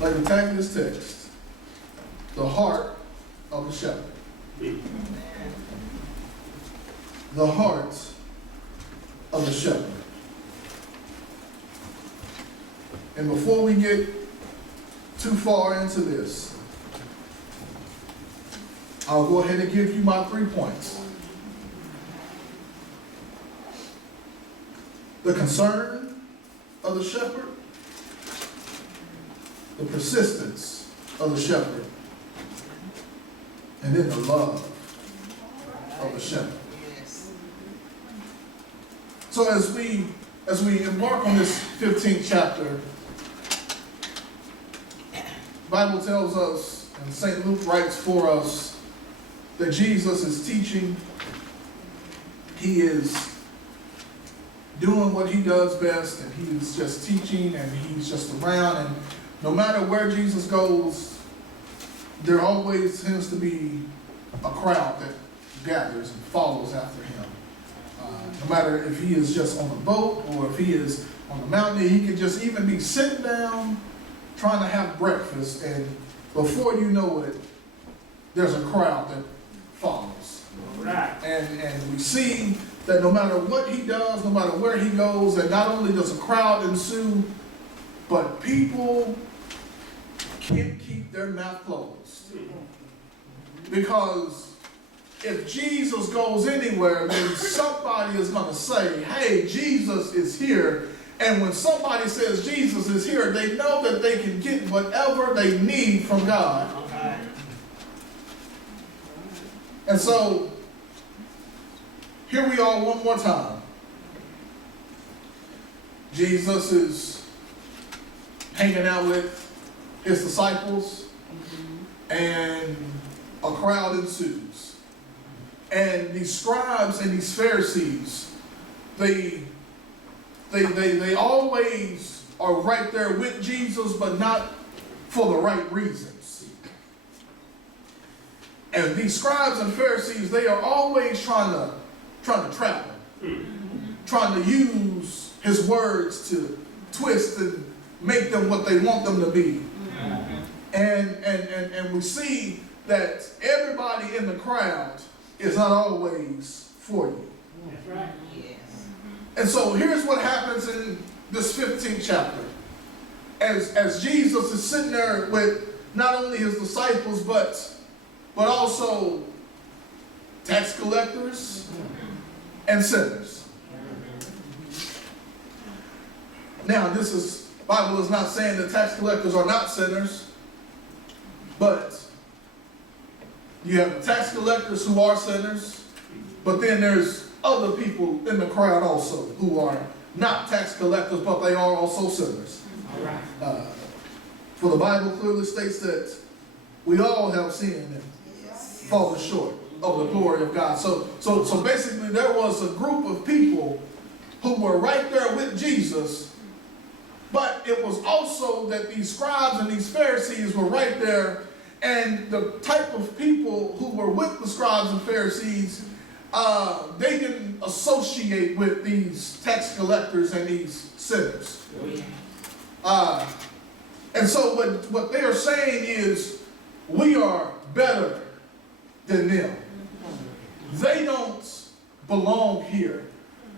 like the tag of this text, the heart of the shepherd. The heart of the shepherd. And before we get too far into this, I'll go ahead and give you my 3 points. The concern of the shepherd, the persistence of the shepherd, and then the love of the shepherd. So as we embark on this 15th chapter, the Bible tells us, and St. Luke writes for us, that Jesus is teaching. He is doing what he does best, and he is just teaching, and he's just around. And no matter where Jesus goes, there always tends to be a crowd that gathers and follows after him. No matter if he is just on a boat or if he is on the mountain, he could just even be sitting down trying to have breakfast, and before you know it, there's a crowd that follows. Right. And we see that no matter what he does, no matter where he goes, and not only does a crowd ensue, but people can't keep their mouth closed. Because if Jesus goes anywhere, then somebody is going to say, hey, Jesus is here. And when somebody says Jesus is here, they know that they can get whatever they need from God. Okay. And so, here we are one more time. Jesus is hanging out with his disciples, and a crowd ensues. And these scribes and these Pharisees, they always are right there with Jesus, but not for the right reasons. And these scribes and Pharisees, they are always trying to trap him, trying to use his words to twist and make them what they want them to be. And we see that everybody in the crowd is not always for you. That's right. Yes. And so here's what happens in this 15th chapter. As Jesus is sitting there with not only his disciples, but also tax collectors and sinners. Now, Bible is not saying that tax collectors are not sinners, but you have the tax collectors who are sinners, but then there's other people in the crowd also who are not tax collectors, but they are also sinners. All right. For the Bible clearly states that we all have sinned and fallen short of the glory of God. So basically there was a group of people who were right there with Jesus, but it was also that these scribes and these Pharisees were right there. And the type of people who were with the scribes and Pharisees, they didn't associate with these tax collectors and these sinners. And so what they are saying is, we are better than them. They don't belong here.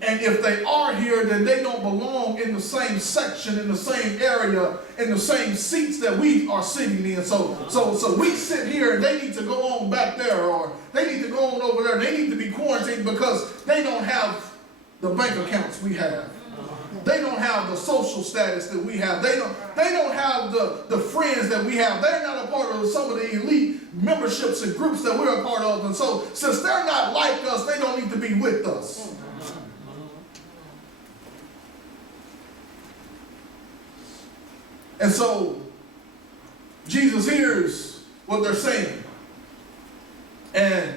And if they are here, then they don't belong in the same section, in the same area, in the same seats that we are sitting in. So we sit here and they need to go on back there, or they need to go on over there. They need to be quarantined because they don't have the bank accounts we have. They don't have the social status that we have. They don't have the friends that we have. They're not a part of some of the elite memberships and groups that we're a part of. And so since they're not like us, they don't need to be with us. And so Jesus hears what they're saying. And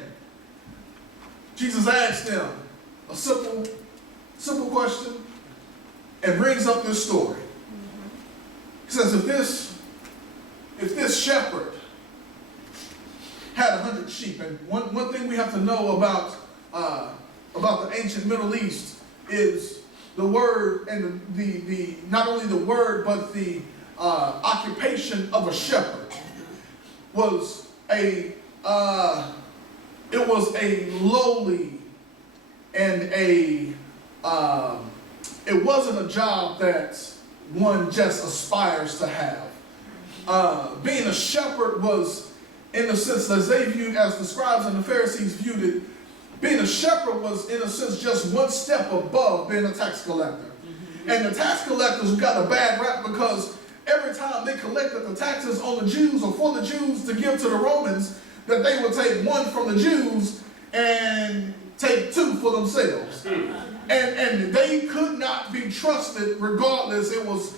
Jesus asks them a simple question and brings up this story. He says, if this shepherd had 100 sheep, and one thing we have to know about the ancient Middle East is the word, and the not only the word, but the occupation of a shepherd was it was a lowly and it wasn't a job that one just aspires to have. Being a shepherd was, in a sense, as they viewed, as the scribes and the Pharisees viewed it, being a shepherd was, in a sense, just one step above being a tax collector. And the tax collectors got a bad rap because every time they collected the taxes on the Jews or for the Jews to give to the Romans, that they would take one from the Jews and take two for themselves. And they could not be trusted regardless. It was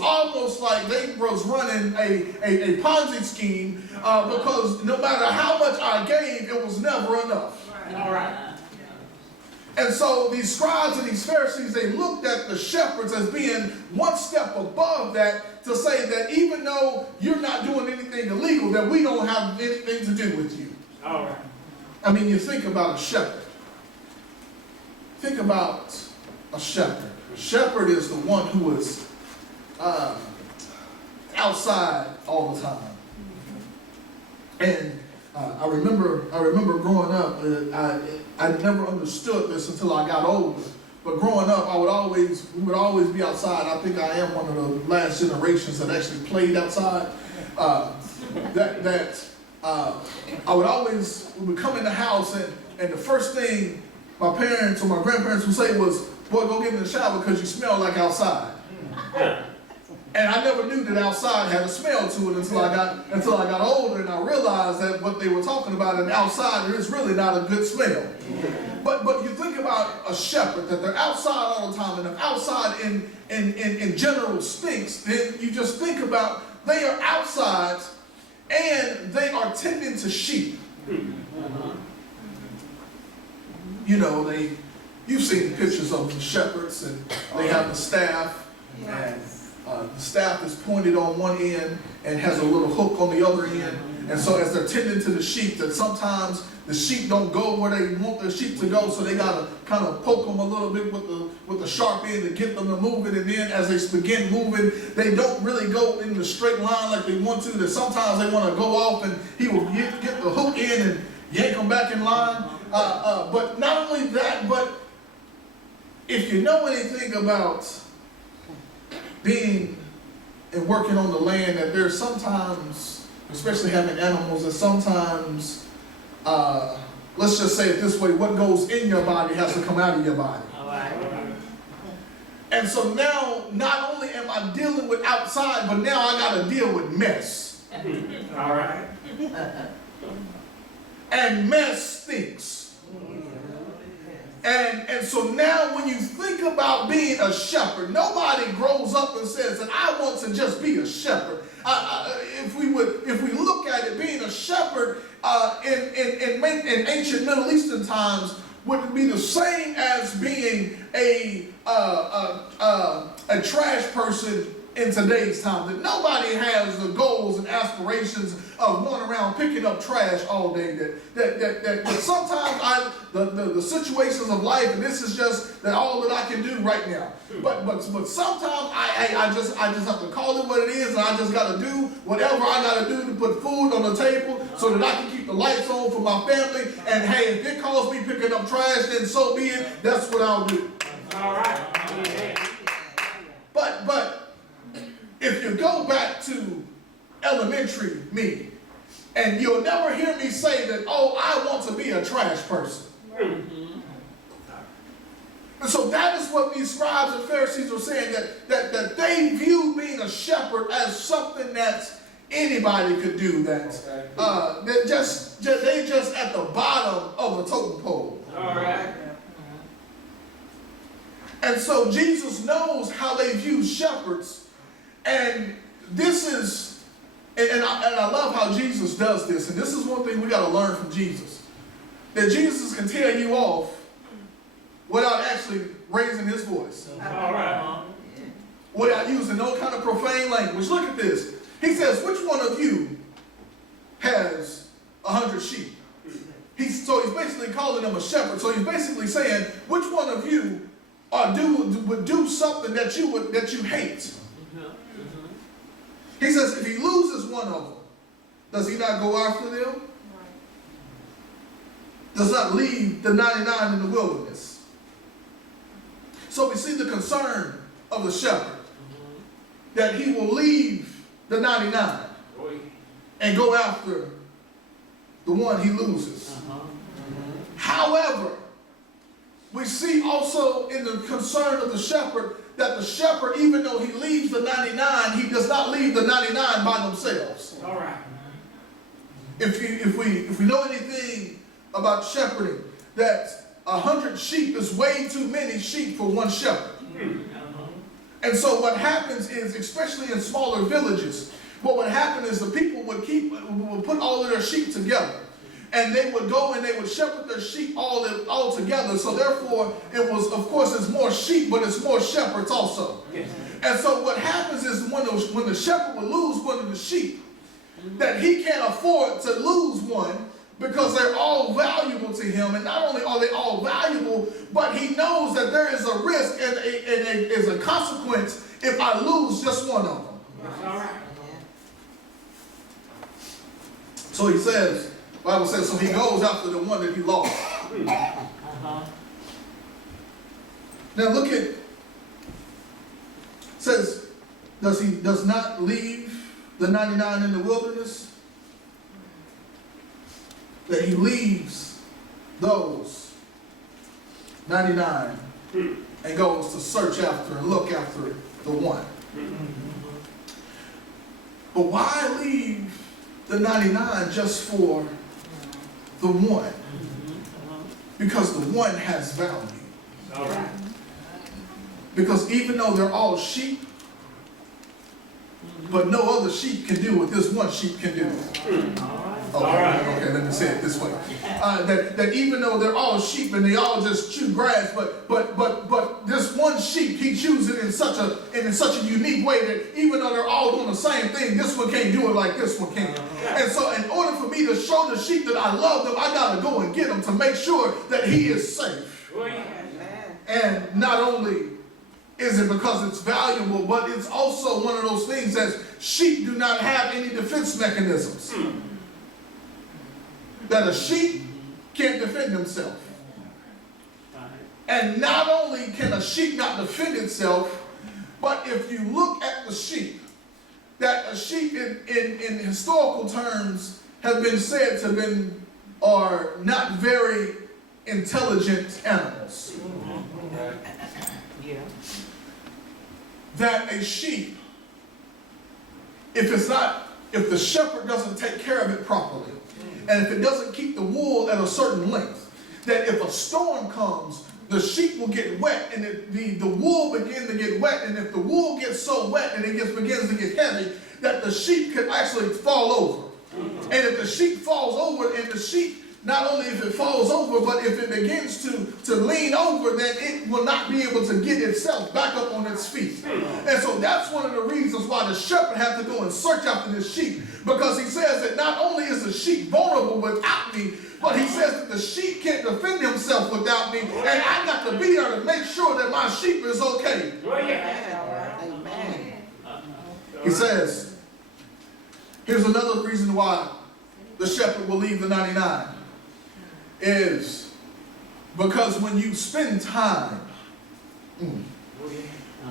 almost like they was running a Ponzi scheme because no matter how much I gave, it was never enough. All right. And so these scribes and these Pharisees, they looked at the shepherds as being one step above that to say that even though you're not doing anything illegal, that we don't have anything to do with you. All right. I mean, you think about a shepherd. Think about a shepherd. A shepherd is the one who is outside all the time. And I remember growing up, I never understood this until I got older. But growing up, we would always be outside. I think I am one of the last generations that actually played outside. I we would come in the house and the first thing my parents or my grandparents would say was, "Boy, go get in the shower because you smell like outside." And I never knew that outside had a smell to it until I got older, and I realized that what they were talking about in outside is really not a good smell. But you think about a shepherd, that they're outside all the time, and if outside in general stinks, then you just think about they are outside and they are tending to sheep. You know, you've seen pictures of the shepherds, and they have the staff, and the staff is pointed on one end and has a little hook on the other end. And so as they're tending to the sheep, that sometimes the sheep don't go where they want their sheep to go, so they gotta kind of poke them a little bit with the sharp end to get them to move it. And then as they begin moving, they don't really go in the straight line like they want to. That sometimes they want to go off, and he will get the hook in and yank them back in line. But not only that, but if you know anything about being and working on the land, that there's sometimes, especially having animals, that sometimes, let's just say it this way, what goes in your body has to come out of your body. All right. And so now, not only am I dealing with outside, but now I got to deal with mess. All right. And mess stinks. And so now when you think about being a shepherd, nobody grows up and says that I want to just be a shepherd. If we look at it, being a shepherd in ancient Middle Eastern times would be the same as being a trash person in today's time. That nobody has the goals and aspirations of going around picking up trash all day. That sometimes the situations of life, and this is just that all that I can do right now. But sometimes I just have to call it what it is, and I just got to do whatever I got to do to put food on the table so that I can keep the lights on for my family. And hey, if it calls me picking up trash, then so be it. That's what I'll do. All right. But if you go back to elementary me, and you'll never hear me say that, oh, I want to be a trash person. Mm-hmm. And so that is what these scribes and Pharisees were saying, that they view being a shepherd as something that anybody could do, that they just at the bottom of the totem pole. All right. And so Jesus knows how they view shepherds. And this is, and I love how Jesus does this. And this is one thing we got to learn from Jesus. That Jesus can tell you off without actually raising his voice. All right. Without using no kind of profane language. Look at this. He says, which one of you has 100 sheep? So he's basically calling them a shepherd. So he's basically saying, which one of you would do something that you hate? one of them, does he not go after them? Does not leave the 99 in the wilderness. So we see the concern of the shepherd, that he will leave the 99 and go after the one he loses. However, we see also in the concern of the shepherd that the shepherd, even though he leaves the 99, he does not leave the 99 by themselves. All right. If we know anything about shepherding, that 100 sheep is way too many sheep for one shepherd. And so what happens is, especially in smaller villages, what would happen is the people would put all of their sheep together. And they would go and they would shepherd their sheep all together. So therefore, it was, of course, it's more sheep, but it's more shepherds also. Yes. And so what happens is when the shepherd would lose one of the sheep, that he can't afford to lose one because they're all valuable to him. And not only are they all valuable, but he knows that there is a risk and is a consequence if I lose just one of them. All right. So he says, the Bible says, so he goes after the one that he lost. Now look at, says, does not leave the 99 in the wilderness? That he leaves those 99 and goes to search after and look after the one. But why leave the 99 just for the one? Because the one has value. All right. Because even though they're all sheep, but no other sheep can do what this one sheep can do. Okay, let me say it this way. That even though they're all sheep and they all just chew grass, but this one sheep, he chews it in such a unique way that even though they're all doing the same thing, this one can't do it like this one can. And so in order for me to show the sheep that I love them, I gotta go and get them to make sure that he is safe. And not only is it because it's valuable, but it's also one of those things that sheep do not have any defense mechanisms. That a sheep can't defend himself. And not only can a sheep not defend itself, but if you look at the sheep, that a sheep in historical terms have been said to have been are not very intelligent animals. Yeah. That a sheep, if the shepherd doesn't take care of it properly, and if it doesn't keep the wool at a certain length, that if a storm comes, the sheep will get wet, and the wool begin to get wet, and if the wool gets so wet and it begins to get heavy, that the sheep could actually fall over. And if the sheep falls over, and the sheep, not only if it falls over, but if it begins to lean over, then it will not be able to get itself back up on its feet. And so that's one of the reasons why the shepherd had to go and search after this sheep, because he says that not only is the sheep vulnerable without me, but he says that the sheep can't defend himself without me, and I got to be there to make sure that my sheep is okay. Amen. He says, here's another reason why the shepherd will leave the 99. Is because when you spend time,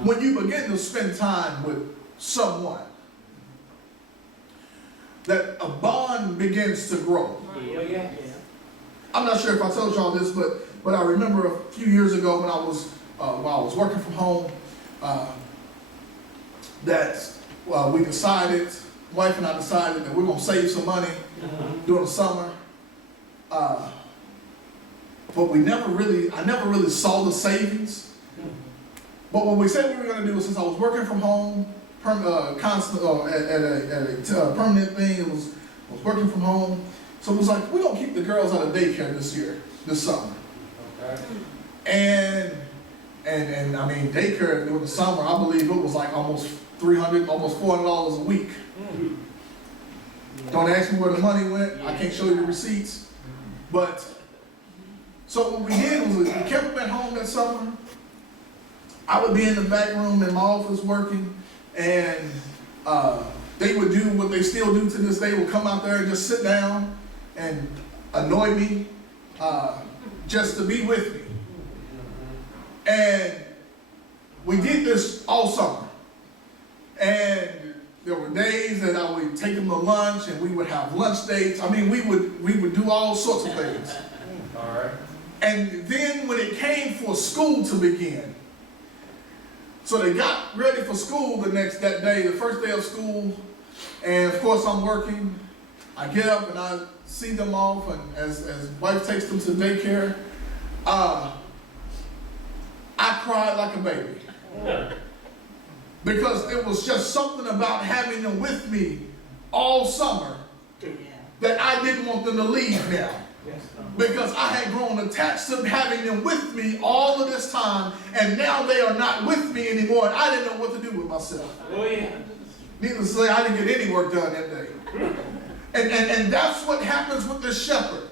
when you begin to spend time with someone, that a bond begins to grow. I'm not sure if I told y'all this, but I remember a few years ago when I was working from home, we decided, wife and I decided that we're going to save some money during the summer. But I never really saw the savings. But what we said we were going to do, since I was working from home, at a permanent thing, I was working from home. So it was like, we're going to keep the girls out of daycare this summer. Okay. And I mean, daycare during the summer, I believe it was like almost $300, almost $400 a week. Don't ask me where the money went. I can't show you the receipts. But so what we did was we kept them at home that summer. I would be in the back room in my office working, and they would do what they still do to this day, would come out there and just sit down and annoy me, just to be with me. And we did this all summer. And there were days that I would take them to lunch and we would have lunch dates. I mean, we would do all sorts of things. All right. And then when it came for school to begin, so they got ready for school that day, the first day of school, and of course I'm working. I get up and I see them off, and as wife takes them to daycare, I cried like a baby. Because it was just something about having them with me all summer that I didn't want them to leave now. Because I had grown attached to having them with me all of this time, and now they are not with me anymore, and I didn't know what to do with myself. Oh, yeah. Needless to say, I didn't get any work done that day. And that's what happens with the shepherd.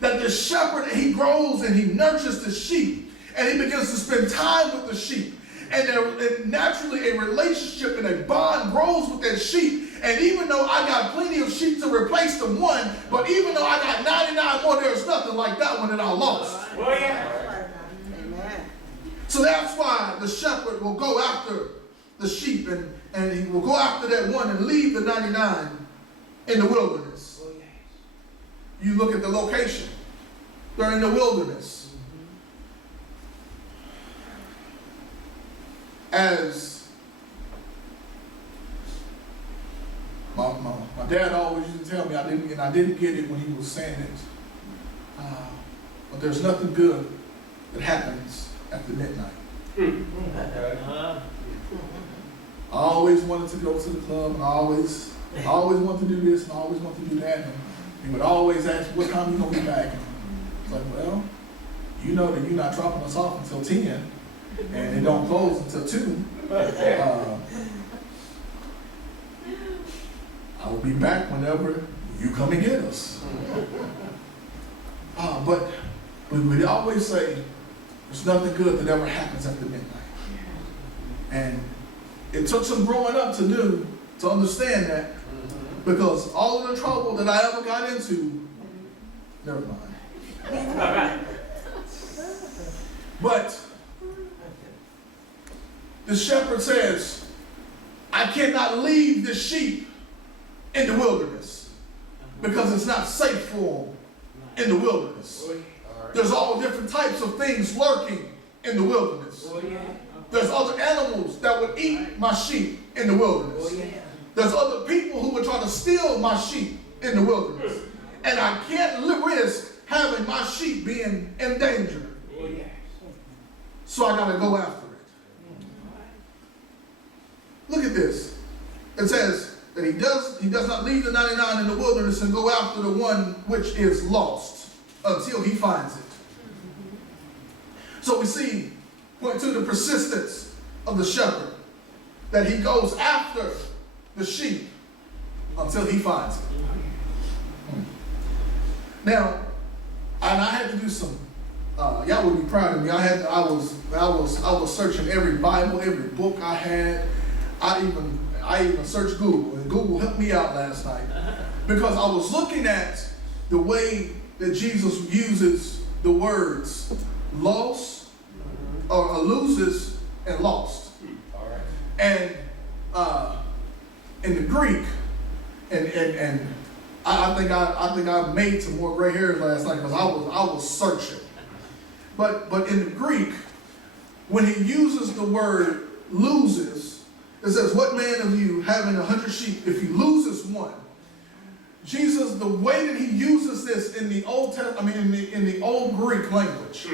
That the shepherd, he grows and he nurtures the sheep, and he begins to spend time with the sheep. And naturally a relationship and a bond grows with that sheep. And even though I got plenty of sheep to replace the one, but even though I got 99 more, there's nothing like that one that I lost. Oh, yeah. Amen. So that's why the shepherd will go after the sheep, and he will go after that one and leave the 99 in the wilderness. Oh, yes. You look at the location. They're in the wilderness. As my dad always used to tell me, I didn't get it when he was saying it. But there's nothing good that happens after midnight. Uh-huh. I always wanted to go to the club, and I always wanted to do this, and I always wanted to do that. And he would always ask, what time are you going to be back? It's like, well, you know that you're not dropping us off until 10. And it don't close until 2. I will be back whenever you come and get us. But we always say there's nothing good that ever happens after midnight. And it took some growing up to understand that, because all of the trouble that I ever got into, never mind. But the shepherd says, I cannot leave the sheep in the wilderness because it's not safe for them in the wilderness. There's all different types of things lurking in the wilderness. There's other animals that would eat my sheep in the wilderness. There's other people who would try to steal my sheep in the wilderness. And I can't risk having my sheep being in danger. So I got to go after it. Look at this. It says that he does not leave the 99 in the wilderness and go after the one which is lost until he finds it. So we see, point to the persistence of the shepherd, that he goes after the sheep until he finds it. Now, and I had to do some. Y'all would be proud of me. I was searching every Bible, every book I had. I even searched Google, and Google helped me out last night, because I was looking at the way that Jesus uses the words lost, or loses, and lost. All right. And in the Greek, and I think I made some more gray hairs last night because I was searching. But in the Greek, when he uses the word loses, it says, what man of you having 100 sheep, if he loses one? Jesus, the way that he uses this in the Old Testament, in the Old Greek language,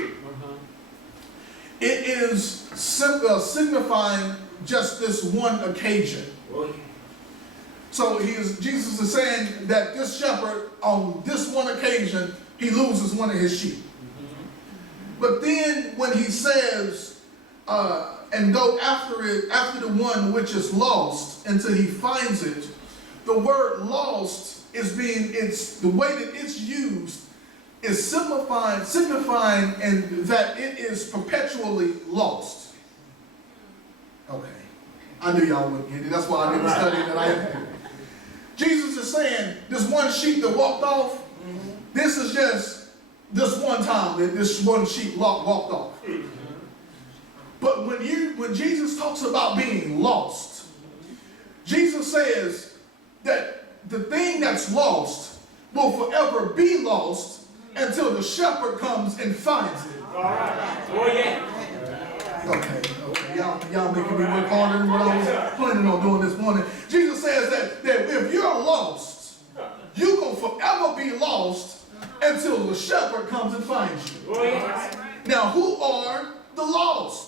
it is signifying just this one occasion. So Jesus is saying that this shepherd, on this one occasion, he loses one of his sheep. But then when he says, and go after it, after the one which is lost until he finds it, the word lost it's the way that it's used is signifying and that it is perpetually lost. Okay. I knew y'all wouldn't get it. That's why I didn't study that I had to do. is saying this one sheep that walked off, this is just this one time that this one sheep walked off. But when Jesus talks about being lost, Jesus says that the thing that's lost will forever be lost until the shepherd comes and finds it. All right. Oh, yeah. Okay. Y'all making me work harder than what I was planning on doing this morning. Jesus says that if you're lost, you're going to forever be lost until the shepherd comes and finds you. Oh, yeah. Now, who are the lost?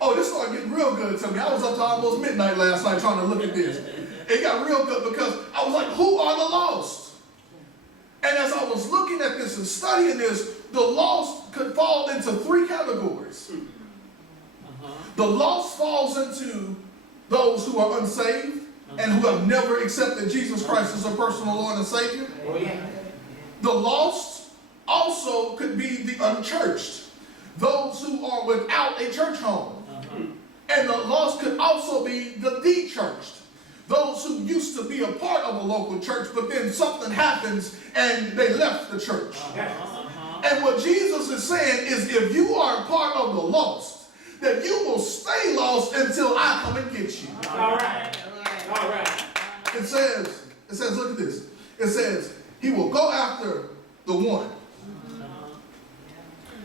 Oh, this started getting real good to me. I was up to almost midnight last night trying to look at this. It got real good because I was like, who are the lost? And as I was looking at this and studying this, the lost could fall into three categories. The lost falls into those who are unsaved and who have never accepted Jesus Christ as their personal Lord and Savior. Oh, yeah. The lost also could be the unchurched, those who are without a church home. And the lost could also be the de-churched, those who used to be a part of a local church, but then something happens and they left the church. And what Jesus is saying is if you are a part of the lost, that you will stay lost until I come and get you. All right. All right. It says, look at this. It says, he will go after the one.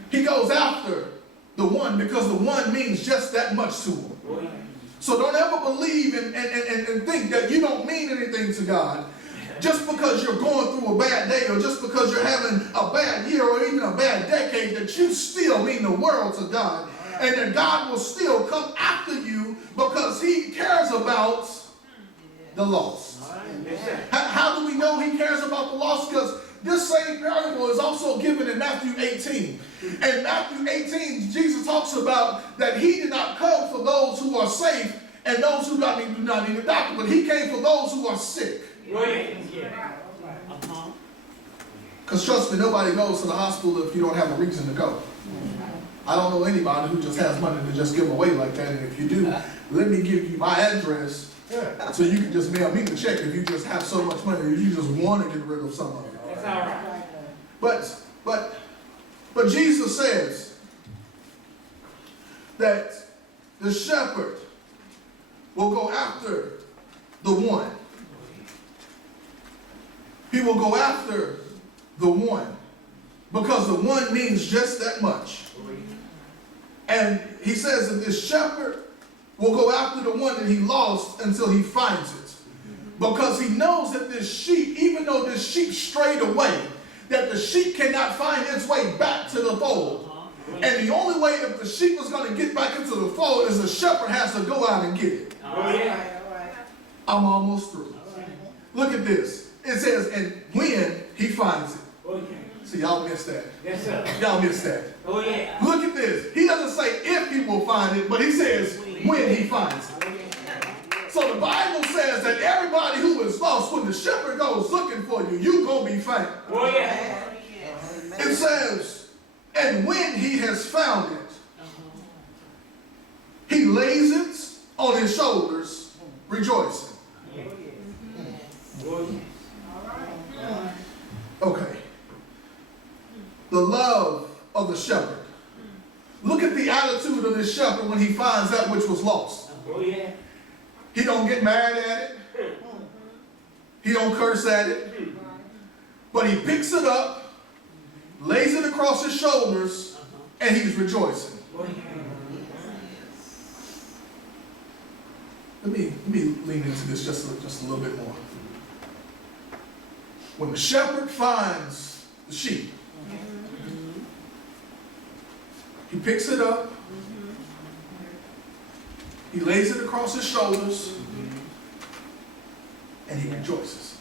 He goes after the one because the one means just that much to him. So don't ever believe and think that you don't mean anything to God just because you're going through a bad day or just because you're having a bad year or even a bad decade, that you still mean the world to God. And that God will still come after you because he cares about the lost. How do we know he cares about the lost? Because this same parable is also given in Matthew 18. In Matthew 18, Jesus talks about that he did not come for those who are safe and those who do not need a doctor, but he came for those who are sick. Because trust me, nobody goes to the hospital if you don't have a reason to go. I don't know anybody who just has money to just give away like that. And if you do, let me give you my address so you can just mail me the check if you just have so much money or you just want to get rid of some of it. That's all right. But Jesus says that the shepherd will go after the one. He will go after the one because the one means just that much. And he says that this shepherd will go after the one that he lost until he finds it. Because he knows that this sheep, even though this sheep strayed away, that the sheep cannot find its way back to the fold. And the only way if the sheep is going to get back into the fold is the shepherd has to go out and get it. I'm almost through. Look at this. It says, and when he finds it. See, y'all missed that. Yes, sir. Y'all missed that. Oh, yeah. Look at this. He doesn't say if he will find it, but he says when he finds it. So the Bible says that everybody who is lost, when the shepherd goes looking for you, you're going to be found. Oh, yeah. It says, and when he has found it, he lays it on his shoulders, rejoicing. Okay. The love of the shepherd. Look at the attitude of this shepherd when he finds that which was lost. Oh, yeah. He don't get mad at it. He don't curse at it. But he picks it up, lays it across his shoulders, and he's rejoicing. Let me lean into this just a little bit more. When the shepherd finds the sheep, he picks it up, he lays it across his shoulders, and he rejoices.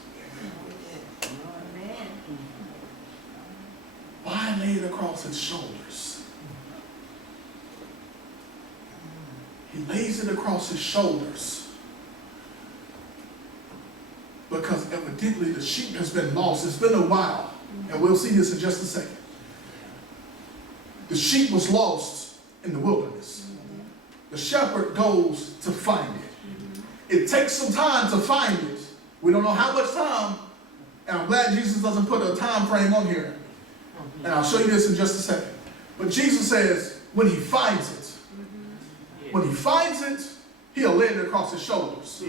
Why lay it across his shoulders? He lays it across his shoulders because evidently the sheep has been lost. It's been a while, and we'll see this in just a second. The sheep was lost in the wilderness. The shepherd goes to find it. It takes some time to find it, We don't know how much time, and I'm glad Jesus doesn't put a time frame on here. And I'll show you this in just a second. But Jesus says, when he finds it, he'll lay it across his shoulders.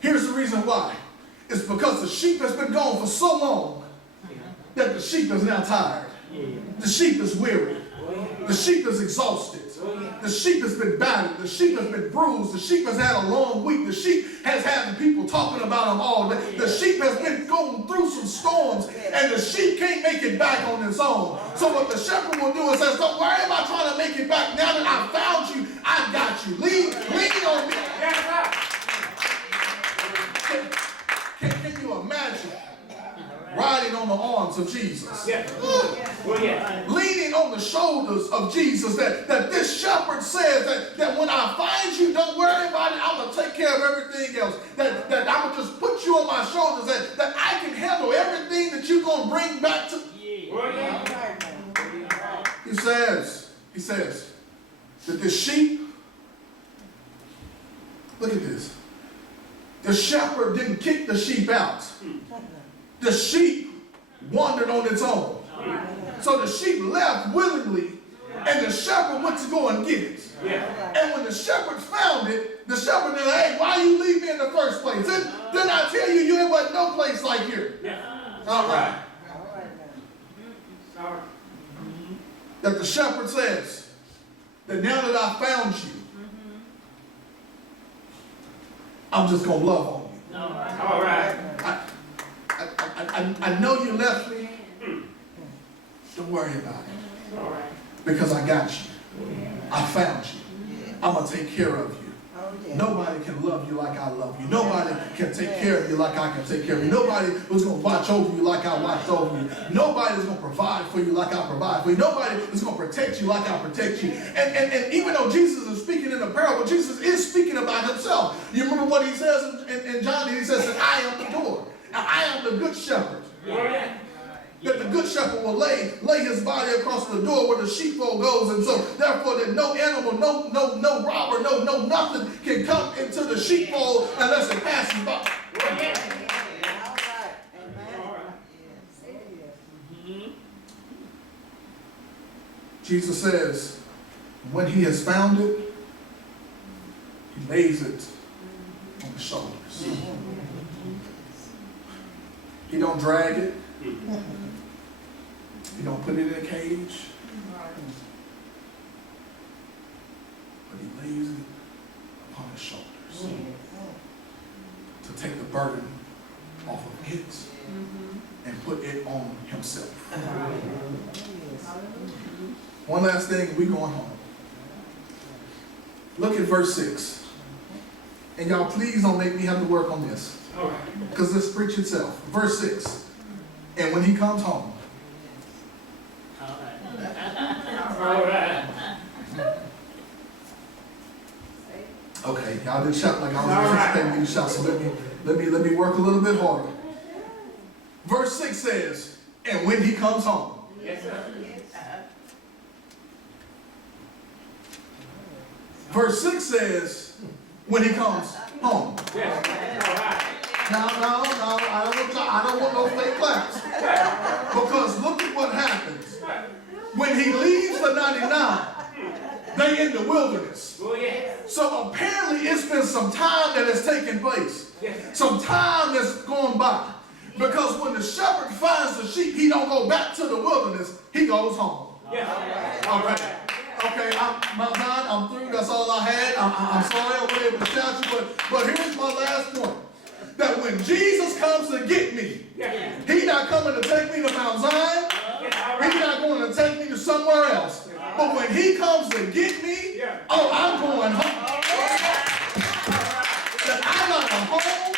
Here's the reason why. It's because the sheep has been gone for so long that the sheep is now tired. The sheep is weary. The sheep is exhausted. The sheep has been battered. The sheep has been bruised. The sheep has had a long week. The sheep has had people talking about them all day. The sheep has been going through some storms, and the sheep can't make it back on its own. So what the shepherd will do is says, don't worry about trying to make it back. Now that I found you, I got you. Lean on me. Can you imagine riding on the arms of Jesus? Leaning on the shoulders of Jesus, that this shepherd says that when I find you, don't worry about it, I'm going to take care of everything else. That I'm going to just put you on my shoulders, that I can handle everything that you're going to bring back to. He says that the sheep, look at this. The shepherd didn't kick the sheep out. The sheep wandered on its own. So the sheep left willingly, and the shepherd went to go and get it. And when the shepherd found it, the shepherd said, hey, why you leave me in the first place? Didn't I tell you you ain't want no place like here? All right. That the shepherd says that now that I found you, I'm just going to love on you. All right. I know you left me. Don't worry about it. Because I got you. I found you. I'm going to take care of you. Nobody can love you like I love you. Nobody can take care of you like I can take care of you. Nobody is going to watch over you like I watch over you. Nobody is going to provide for you like I provide for you. Nobody is going to protect you like I protect you. And even though Jesus is speaking in a parable, Jesus is speaking about himself. You remember what he says in John? He says that I am the door. And I am the good shepherd. That the good shepherd will lay his body across the door where the sheepfold goes, and so therefore that no animal, no robber, no nothing can come into the sheepfold unless it passes by. Jesus says, when he has found it, he lays it on the shoulders. He don't drag it. He don't put it in a cage. But he lays it upon his shoulders to take the burden off of it and put it on himself. One last thing, we going home. Look at verse 6. And y'all please don't make me have to work on this. Because this preach itself. Verse 6. And when he comes home. Okay, y'all didn't shout like I was anticipating you to shout, so let me work a little bit harder. Verse 6 says, and when he comes home. Yes, sir. Verse 6 says, when he comes home. Now, I don't want no fake claps. Because look at what happens. When he leaves the 99, they in the wilderness. So apparently it's been some time that has taken place. Some time that's gone by. Because when the shepherd finds the sheep, he don't go back to the wilderness. He goes home. All right. Okay, I'm through. That's all I had. I'm sorry I wasn't able to shout you, but here's my last point. That when Jesus comes to get me, he's not coming to take me to Mount Zion. He's not going to take me to somewhere else. But when he comes to get me, oh, I'm going home. That I got a home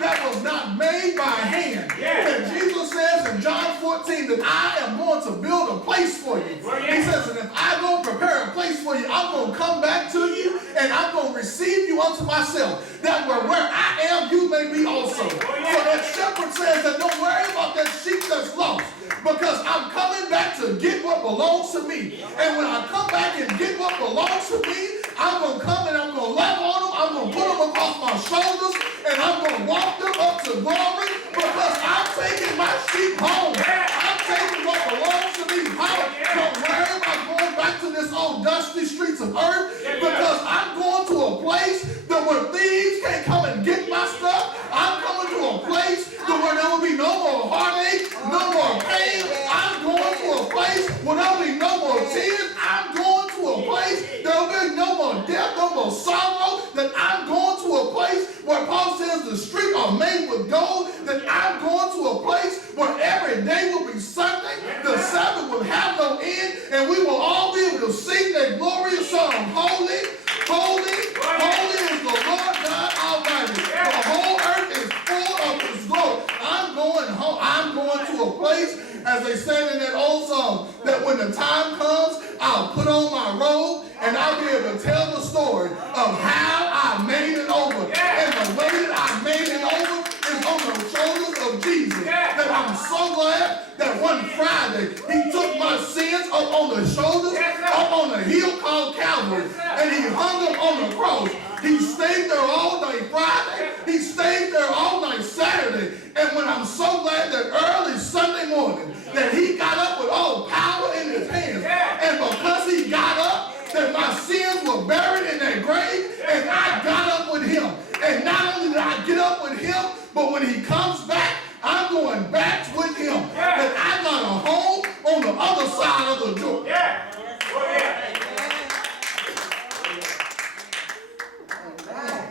that was not made by hand. And Jesus says in John 14 that I am going to build a place for you. He says, and if I go prepare a place for you, I'm going to come back to you and I'm going to receive you unto myself. That where I am, you may be also. So that shepherd says that don't worry about that sheep that's lost. Because I'm coming back to get what belongs to me. And when I come back and get what belongs to me, I'm going to come and I'm going to love on them. I'm going to put them across my shoulders. And I'm going to walk them up to glory because I'm taking my sheep home. I'm taking what belongs to me home. Don't worry about going back to this old dusty streets of earth because I'm going to a place that where thieves can't come and get my stuff. I'm coming to a place that where there will be no more heartache, no more pain. I'm going to a place where there will be no more tears. I'm going to a place there will be no more death, no more sorrow. That I'm going to a place where Paul says the streets are made with gold. That I'm going to a place where every day will be Sunday. The Sabbath will have no end, and we will all be able to sing that glorious song. Holy, holy, holy is the Lord God Almighty. The whole earth is full of His glory. I'm going home. I'm going to a place, as they said in that old song, that when the time comes, I'll put on my robe and I'll be able to tell the story of how I made it over. And the way that I made it over is on the shoulders of Jesus. That I'm so glad that one Friday He took my sins up on the shoulders, up on the hill called Calvary, and He hung them on the cross. He stayed there all day Friday. He stayed there all night Saturday. And when I'm so glad that early Sunday morning that He got up with all power in His hands. And because He got up, that my sins were buried in that grave, and I got up with Him. And not only did I get up with Him, but when He comes back, I'm going back with Him. That I got a home on the other side of the door.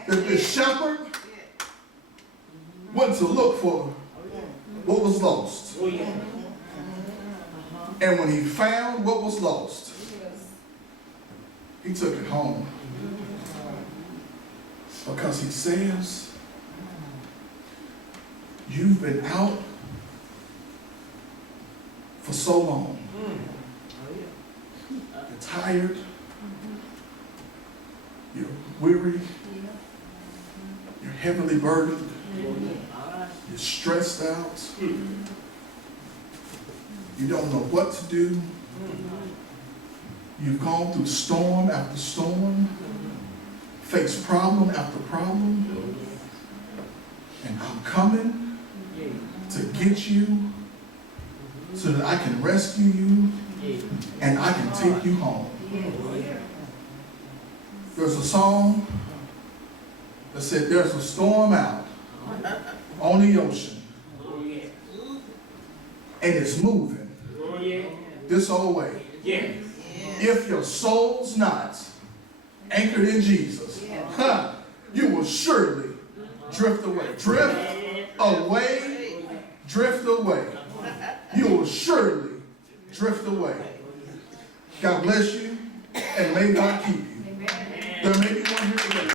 That the shepherd went to look for what was lost. And when he found what was lost, he took it home. Because he says, you've been out for so long. You're tired. You're weary. You're heavily burdened. You're stressed out. You don't know what to do. You've gone through storm after storm, faced problem after problem, and I'm coming to get you so that I can rescue you and I can take you home. There's a song that said there's a storm out on the ocean and it's moving this whole way. If your soul's not anchored in Jesus, you will surely drift away. Drift away, drift away. You will surely drift away. God bless you, and may God keep you. There may